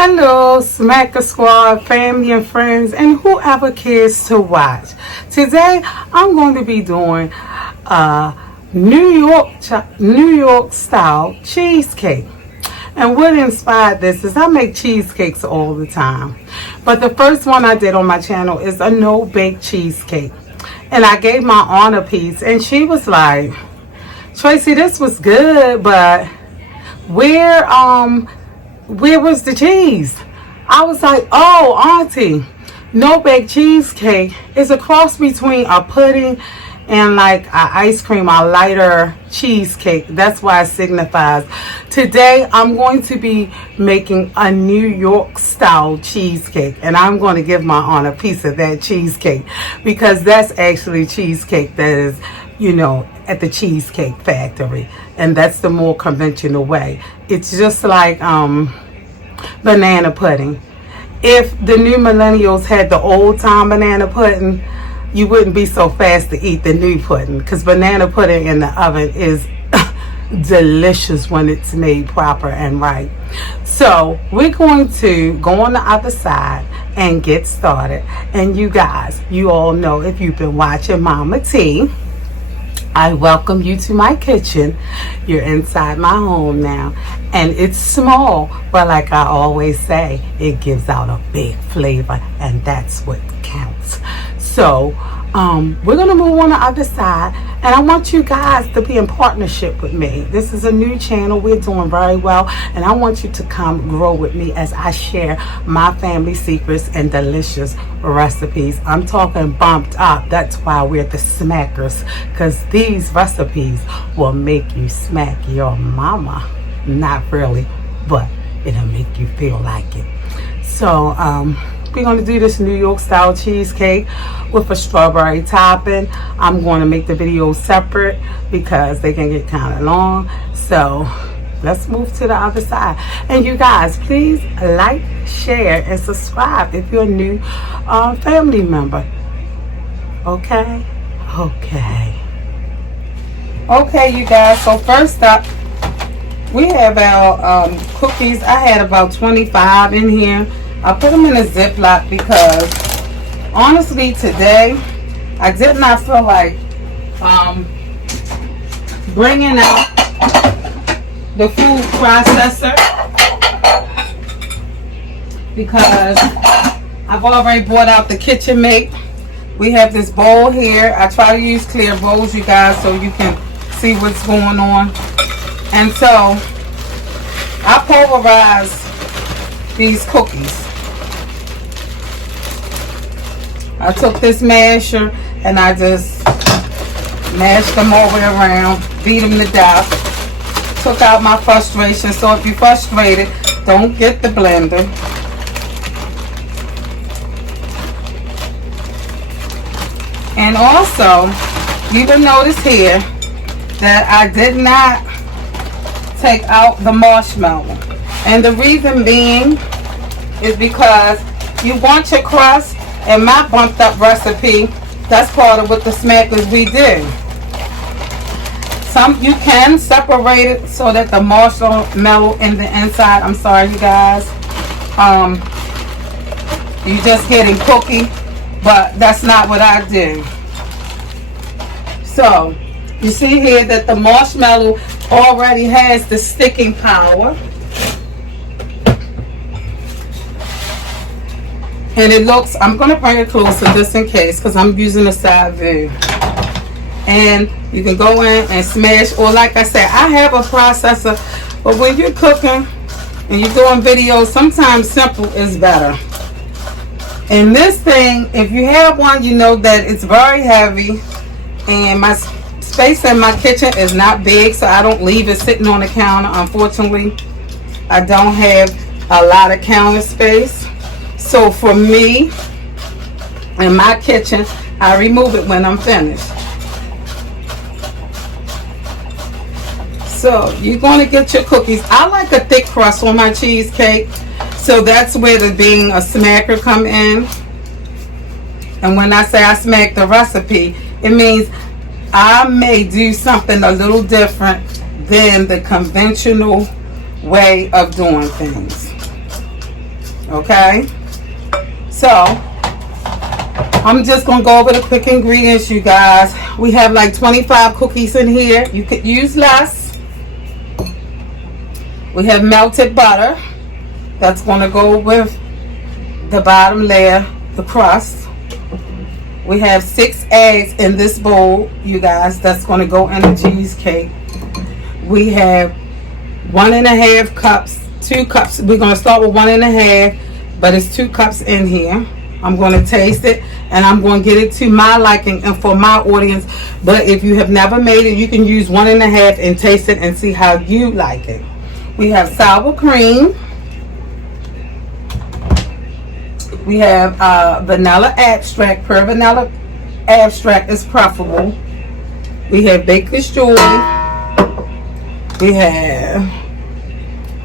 Hello, Smacker Squad, family and friends, and whoever cares to watch. Today, I'm going to be doing New York style cheesecake. And what inspired this is I make cheesecakes all the time. But the first one I did on my channel is a no-bake cheesecake. And I gave my aunt a piece, and she was like, Tracy, this was good, but where was the cheese? I was like, oh, auntie, no bake cheesecake is a cross between a pudding and like a ice cream, a lighter cheesecake. That's why it signifies. Today, I'm going to be making a New York style cheesecake, and I'm going to give my aunt a piece of that cheesecake because that's actually cheesecake that is, at the Cheesecake Factory, and that's the more conventional way. It's just like banana pudding. If the new millennials had the old time banana pudding, you wouldn't be so fast to eat the new pudding, because banana pudding in the oven is delicious when it's made proper and right. So we're going to go on the other side and get started. And you guys, you all know, if you've been watching Mama T, I welcome you to my kitchen. You're inside my home now, and it's small, but like I always say, it gives out a big flavor, and that's what counts. So we're gonna move on the other side, and I want you guys to be in partnership with me. This is a new channel. We're doing very well, and I want you to come grow with me as I share my family secrets and delicious recipes. I'm talking bumped up. That's why we're the smackers, because these recipes will make you smack your mama. Not really, but it'll make you feel like it. So we're going to do this New York style cheesecake with a strawberry topping. I'm going to make the videos separate because they can get kind of long. So let's move to the other side. And you guys, please like, share, and subscribe if you're a new family member. Okay, you guys. So first up, we have our cookies. I had about 25 in here. I put them in a Ziploc because honestly today I did not feel like bringing out the food processor because I've already brought out the Kitchen Mate. We have this bowl here. I try to use clear bowls, you guys, so you can see what's going on. And so I pulverize these cookies. I took this masher and I just mashed them all the way around, beat them to death, took out my frustration. So if you're frustrated, don't get the blender. And also, you will notice here that I did not take out the marshmallow. And the reason being is because you want your crust. In my bumped up recipe, that's part of what the smackers we do. You can separate it so that the marshmallow in the inside, I'm sorry you guys, you're just getting cookie, but that's not what I do. So you see here that the marshmallow already has the sticking power. And it looks, I'm going to bring it closer just in case because I'm using a side view. And you can go in and smash, or like I said, I have a processor, but when you're cooking and you're doing videos, sometimes simple is better. And this thing, if you have one, you know that it's very heavy, and my space in my kitchen is not big, so I don't leave it sitting on the counter. Unfortunately, I don't have a lot of counter space. So for me, in my kitchen, I remove it when I'm finished. So you're going to get your cookies. I like a thick crust on my cheesecake. So that's where the being a smacker come in. And when I say I smack the recipe, it means I may do something a little different than the conventional way of doing things. Okay, so I'm just gonna go over the quick ingredients, you guys. We have like 25 cookies in here. You could use less. We have melted butter. That's gonna go with the bottom layer, the crust. We have 6 eggs in this bowl, you guys. That's gonna go in the cheesecake. We have 1.5 cups, 2 cups. We're gonna start with 1.5, but it's 2 cups in here. I'm going to taste it, and I'm going to get it to my liking and for my audience. But if you have never made it, you can use 1.5 and taste it and see how you like it. We have sour cream. We have vanilla extract. Pure vanilla extract is preferable. We have Baker's Joy. We have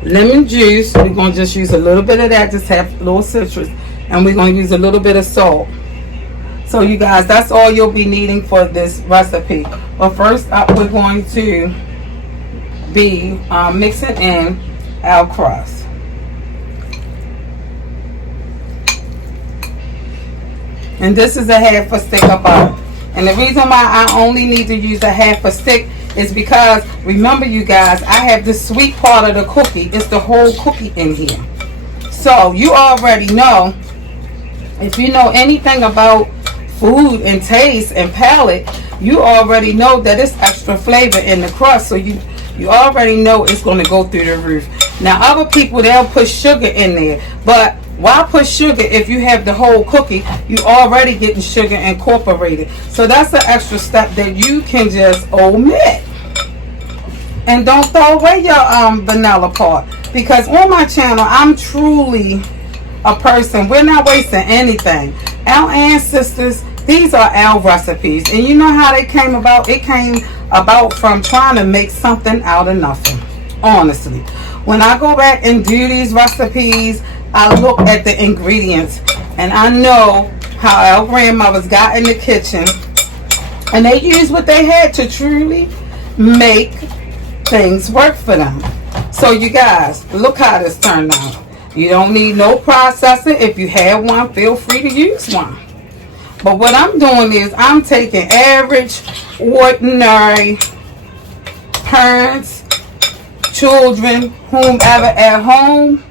lemon juice. We're going to just use a little bit of that, just have a little citrus. And we're going to use a little bit of salt. So you guys, that's all you'll be needing for this recipe. But first up, we're going to be mixing in our crust. And this is a half a stick of butter. And the reason why I only need to use a half a stick is because, remember you guys, I have the sweet part of the cookie. It's the whole cookie in here. So you already know, if you know anything about food and taste and palate, you already know that it's extra flavor in the crust. So you already know it's going to go through the roof. Now other people, they'll put sugar in there, but why put sugar if you have the whole cookie? You already getting sugar incorporated. So that's an extra step that you can just omit. And don't throw away your vanilla part, because on my channel I'm truly a person, we're not wasting anything. Our ancestors, these are our recipes, and you know how they came about? It came about from trying to make something out of nothing. Honestly, when I go back and do these recipes, I look at the ingredients and I know how our grandmothers got in the kitchen and they used what they had to truly make things work for them. So you guys, look how this turned out. You don't need no processor. If you have one, feel free to use one. But what I'm doing is I'm taking average, ordinary parents, children, whomever at home,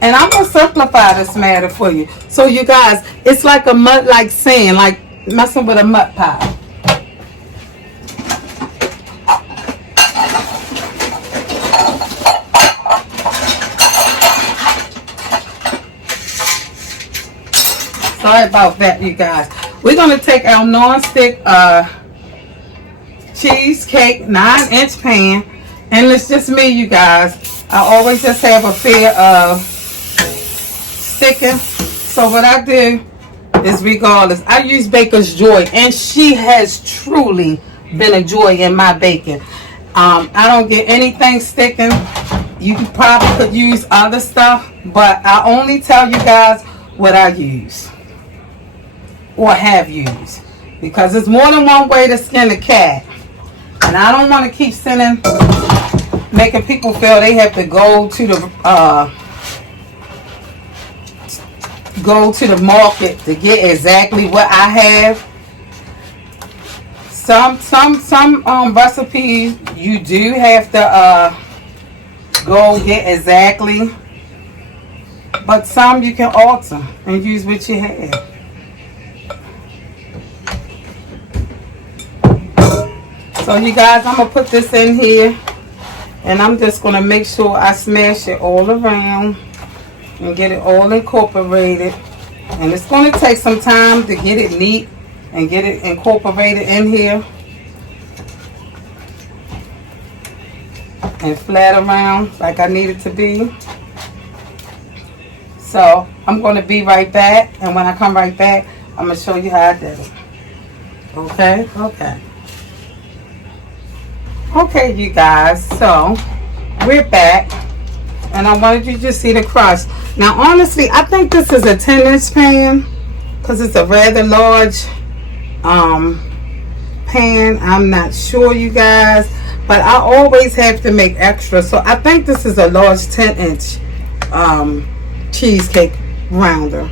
and I'm going to simplify this matter for you. So you guys, it's like a mud, like sand, like messing with a mud pie. Sorry about that, you guys. We're going to take our non-stick cheesecake 9-inch pan, and it's just me, you guys. I always just have a fear of sticking. So what I do is, regardless, I use Baker's Joy, and she has truly been a joy in my baking. I don't get anything sticking. You probably could use other stuff, but I only tell you guys what I use or have used, because there's more than one way to skin a cat, and I don't want to keep making people feel they have to go to the market to get exactly what I have. Some recipes you do have to go get exactly, but some you can alter and use what you have. So you guys, I'm going to put this in here, and I'm just going to make sure I smash it all around and get it all incorporated. And it's going to take some time to get it neat and get it incorporated in here and flat around like I need it to be. So I'm going to be right back, and when I come right back, I'm going to show you how I did it. Okay, you guys, so we're back, and I wanted you to see the crust. Now, honestly, I think this is a 10-inch pan because it's a rather large pan. I'm not sure, you guys, but I always have to make extra. So I think this is a large 10-inch cheesecake rounder.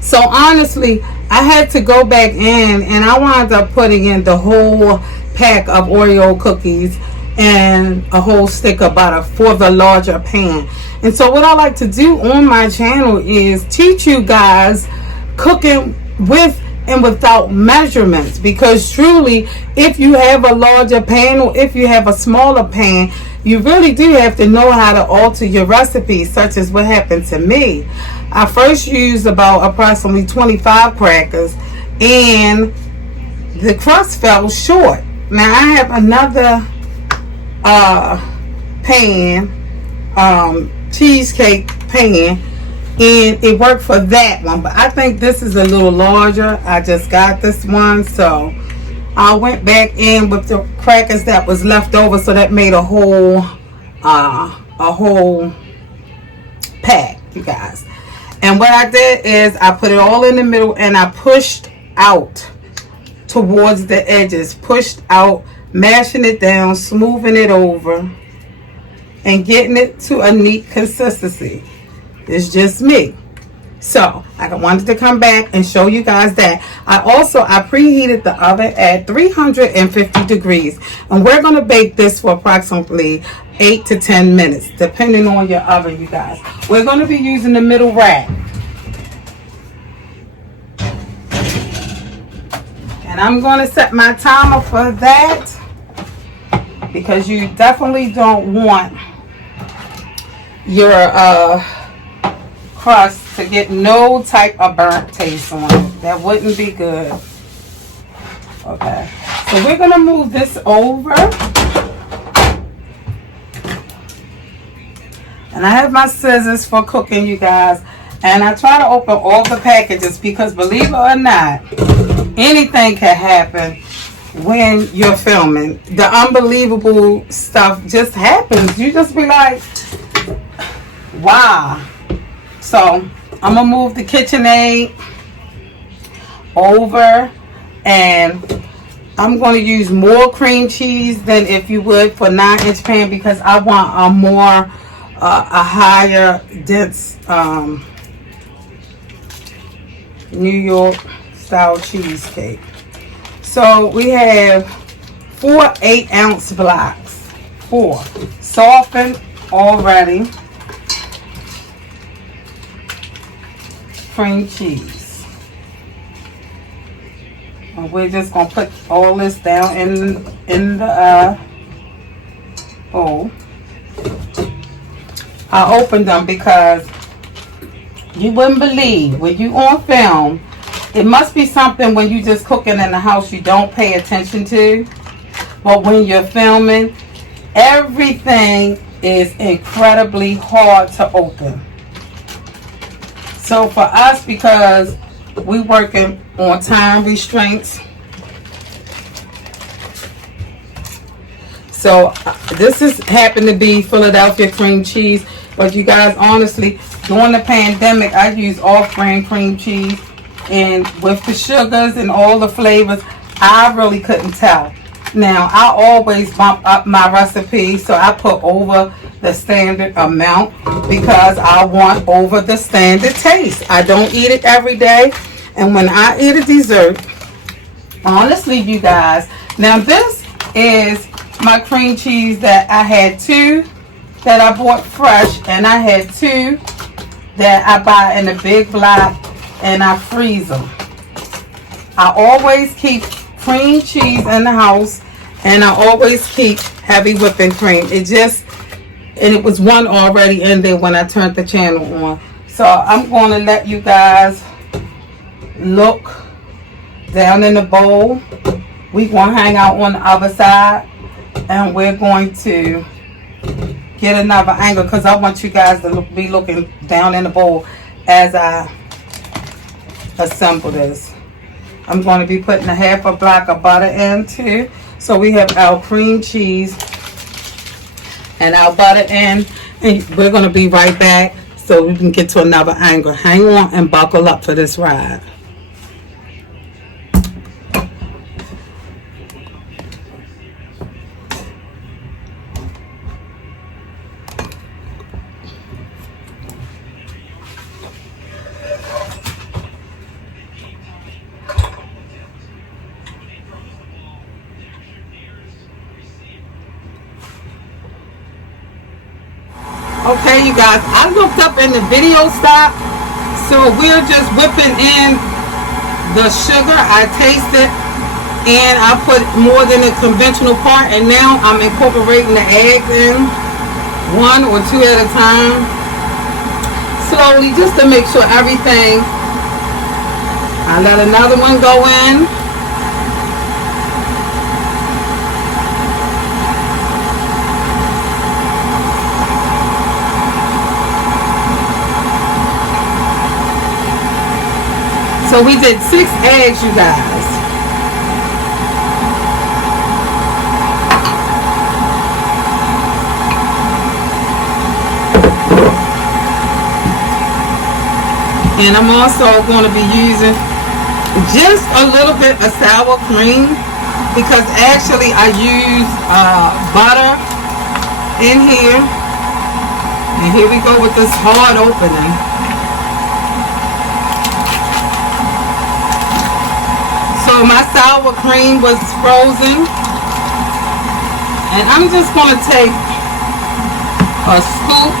So honestly, I had to go back in and I wound up putting in the whole pack of Oreo cookies and a whole stick of butter for the larger pan. And so what I like to do on my channel is teach you guys cooking with and without measurements, because truly, if you have a larger pan or if you have a smaller pan, you really do have to know how to alter your recipes, such as what happened to me. I first used about approximately 25 crackers and the crust fell short. Now I have another pan, cheesecake pan, and it worked for that one, but I think this is a little larger. I just got this one, so I went back in with the crackers that was left over, so that made a whole pack, you guys. And what I did is I put it all in the middle and I pushed out towards the edges, pushed out, mashing it down, smoothing it over, and getting it to a neat consistency. It's just me. So I wanted to come back and show you guys that. I preheated the oven at 350 degrees. And we're going to bake this for approximately 8 to 10 minutes, depending on your oven, you guys. We're going to be using the middle rack. And I'm going to set my timer for that, because you definitely don't want your crust to get no type of burnt taste on it. That wouldn't be good. Okay, so we're gonna move this over, and I have my scissors for cooking, you guys, and I try to open all the packages, because believe it or not, anything can happen when you're filming. The unbelievable stuff just happens. You just be like, wow. So I'm gonna move the KitchenAid over, and I'm going to use more cream cheese than if you would for 9-inch pan, because I want a higher dense New York style cheesecake. So we have 4 8-ounce blocks, 4 softened already cream cheese. And we're just gonna put all this down in the bowl. I opened them because you wouldn't believe, when you on film, it must be something when you just cooking in the house you don't pay attention to, but when you're filming, everything is incredibly hard to open. So for us, because we working on time restraints, so this is happened to be Philadelphia cream cheese, but you guys, honestly, during the pandemic, I used off-brand cream cheese, and with the sugars and all the flavors, I really couldn't tell. Now, I always bump up my recipe, so I put over the standard amount because I want over the standard taste. I don't eat it every day, and when I eat a dessert, honestly, you guys, now this is my cream cheese that I had 2 that I bought fresh, and I had 2 that I buy in a big block and I freeze them. I always keep cream cheese in the house, and I always keep heavy whipping cream. It was one already in there when I turned the channel on. So I'm going to let you guys look down in the bowl. We're going to hang out on the other side, and we're going to get another angle, because I want you guys to be looking down in the bowl as I assemble this. I'm going to be putting a half a block of butter in too. So we have our cream cheese and our butter in, and we're going to be right back so we can get to another angle. Hang on and buckle up for this ride. Okay, you guys, I looked up in the video stop, so we're just whipping in the sugar. I tasted, and I put more than the conventional part, and now I'm incorporating the eggs in one or two at a time, slowly, just to make sure everything. I let another one go in. So we did 6 eggs, you guys. And I'm also going to be using just a little bit of sour cream, because actually I use butter in here. And here we go with this hard opening. So my sour cream was frozen, and I'm just going to take a scoop.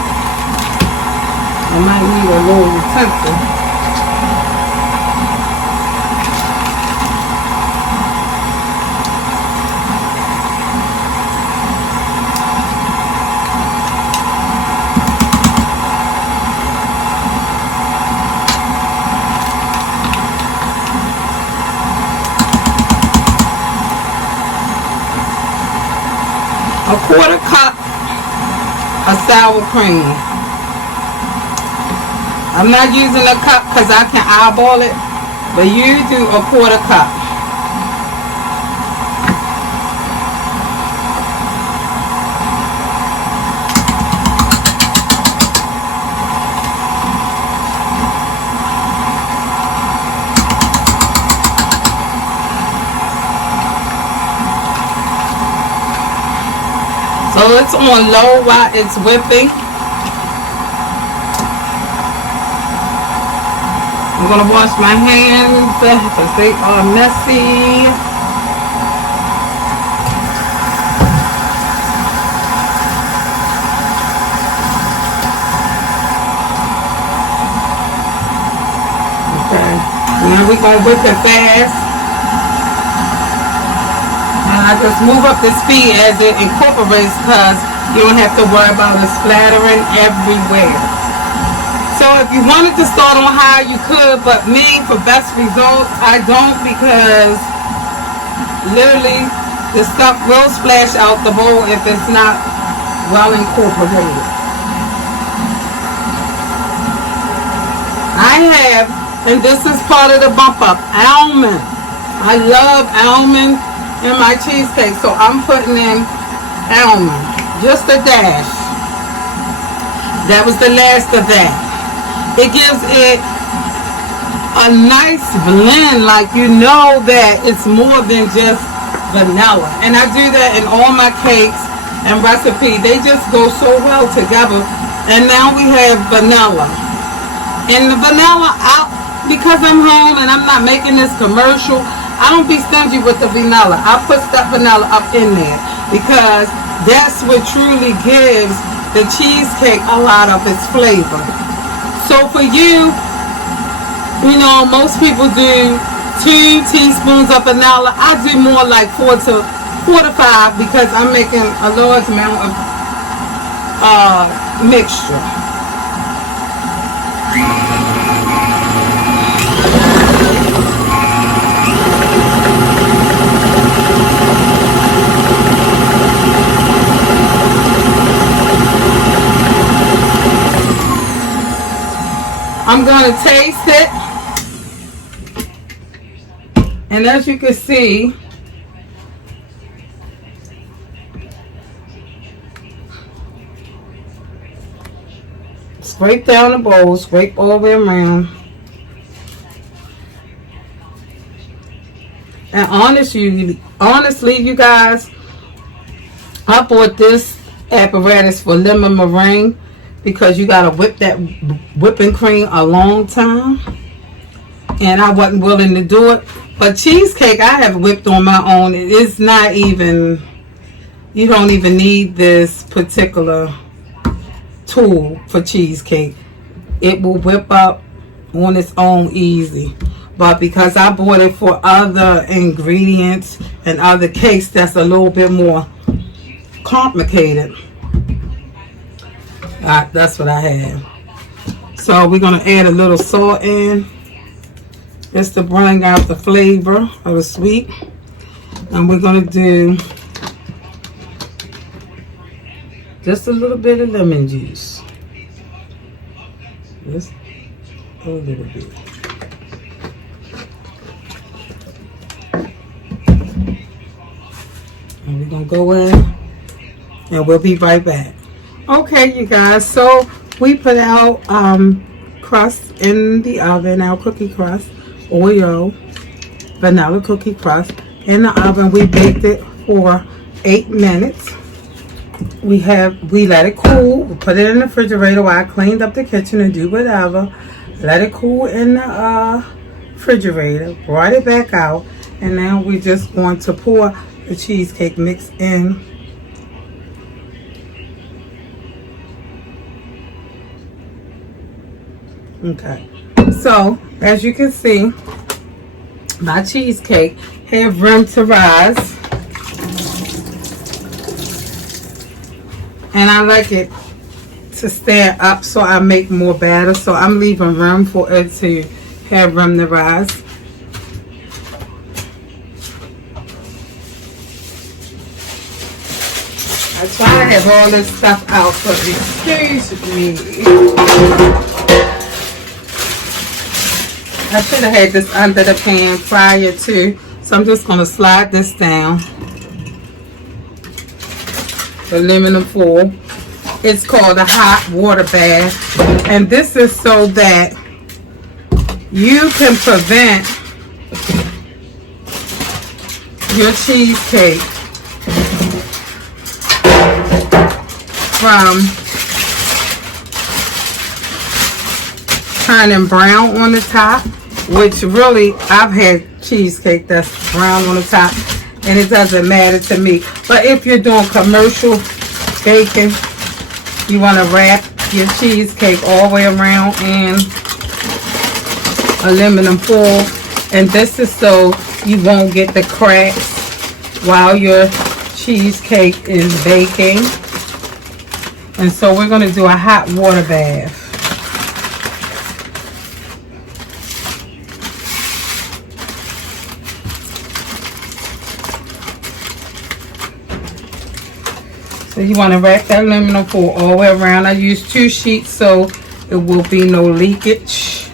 I might need a little utensil. A quarter cup of sour cream. I'm not using a cup because I can eyeball it, but you do a quarter cup. So it's on low while it's whipping. I'm going to wash my hands because they are messy. Okay. Now we're going to whip it fast. I just move up the speed as it incorporates, because you don't have to worry about it splattering everywhere. So if you wanted to start on high, you could, but me, for best results, I don't, because literally the stuff will splash out the bowl if it's not well incorporated. I have, and this is part of the bump up, almond. I love almond in my cheesecake, so I'm putting in almond, just a dash. That was the last of that. It gives it a nice blend, like you know that it's more than just vanilla. And I do that in all my cakes and recipes. They just go so well together. And now we have vanilla. And the vanilla, because I'm home and I'm not making this commercial, I don't be stingy with the vanilla. I put that vanilla up in there because that's what truly gives the cheesecake a lot of its flavor. So for you, you know, most people do 2 teaspoons of vanilla. I do more like 4 to 5 because I'm making a large amount of mixture. I'm going to taste it, and as you can see, scrape down the bowl, scrape all the way around. And honestly, you guys, I bought this apparatus for lemon meringue because you gotta whip that whipping cream a long time, and I wasn't willing to do it. But cheesecake, I have whipped on my own. It's not even, you don't even need this particular tool for cheesecake. It will whip up on its own easy. But because I bought it for other ingredients and other cakes that's a little bit more complicated, that's what I have. So we're going to add a little salt in, just to bring out the flavor of the sweet. And we're going to do just a little bit of lemon juice. Just a little bit. And we're going to go in and we'll be right back. Okay, you guys, so we put our crust in the oven, our cookie crust, Oreo, vanilla cookie crust in the oven. We baked it for 8 minutes. We let it cool. We put it in the refrigerator while I cleaned up the kitchen and do whatever. Let it cool in the refrigerator. Brought it back out. And now we're just going to pour the cheesecake mix in. Okay. So, as you can see, my cheesecake have room to rise. And I like it to stand up so I make more batter. So I'm leaving room for it to have room to rise. I try to have all this stuff out, so excuse me. I should have had this under the pan prior to, so I'm just going to slide this down. Aluminum foil. It's called a hot water bath, and this is so that you can prevent your cheesecake from turning brown on the top, which really, I've had cheesecake that's brown on the top and it doesn't matter to me. But if you're doing commercial baking, you want to wrap your cheesecake all the way around in aluminum foil, and this is so you won't get the cracks while your cheesecake is baking. And so we're going to do a hot water bath. So you want to wrap that aluminum foil all the way around. I use 2 sheets so it will be no leakage.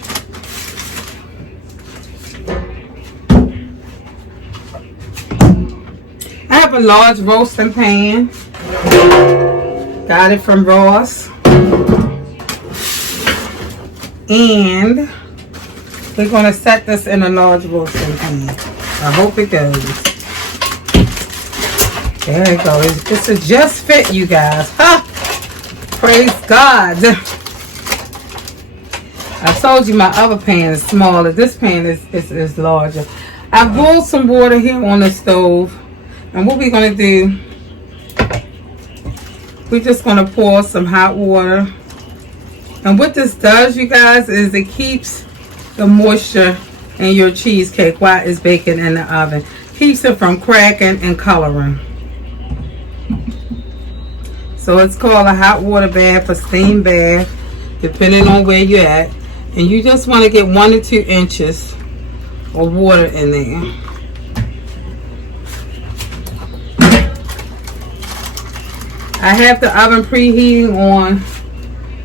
I have a large roasting pan. Got it from Ross. And we're going to set this in a large roasting pan. I hope it goes. There it goes. This is just fit, you guys. Ha! Praise God. I told you my other pan is smaller. This pan is larger. I boiled some water here on the stove. And what we're going to do, we're just going to pour some hot water. And what this does, you guys, is it keeps the moisture in your cheesecake while it's baking in the oven. Keeps it from cracking and coloring. So it's called a hot water bath, a steam bath, depending on where you're at. And you just want to get 1 to 2 inches of water in there. I have the oven preheating on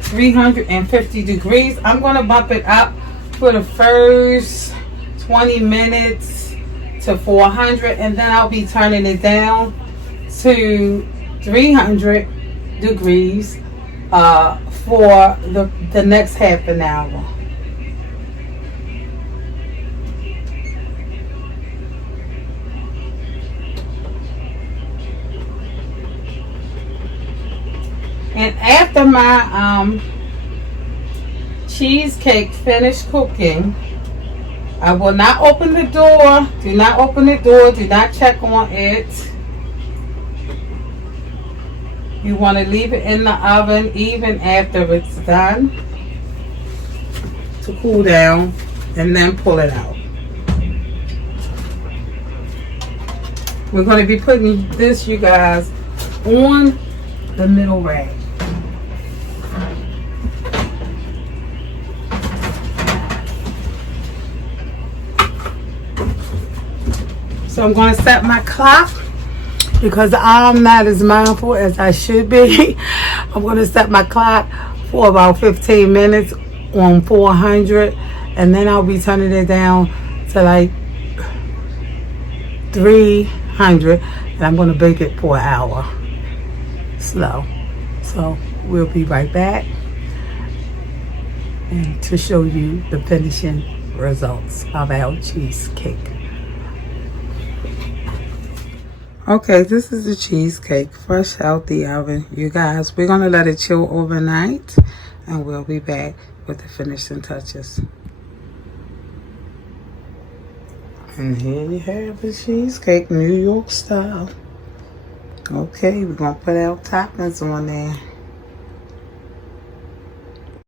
350 degrees. I'm going to bump it up for the first 20 minutes to 400, and then I'll be turning it down to 300 degrees for the next half an hour. And after my cheesecake finished cooking, I will not open the door. Do not open the door. Do not check on it. You want to leave it in the oven even after it's done to cool down, and then pull it out. We're going to be putting this, you guys, on the middle rag. So I'm going to set my clock because I'm not as mindful as I should be. I'm going to set my clock for about 15 minutes on 400, and then I'll be turning it down to like 300, and I'm going to bake it for an hour slow. So we'll be right back and to show you the finishing results of our cheesecake. Okay, this is the cheesecake fresh out the oven. You guys, we're going to let it chill overnight, and we'll be back with the finishing touches. And here you have the cheesecake, New York style. Okay, we're going to put our toppings on there.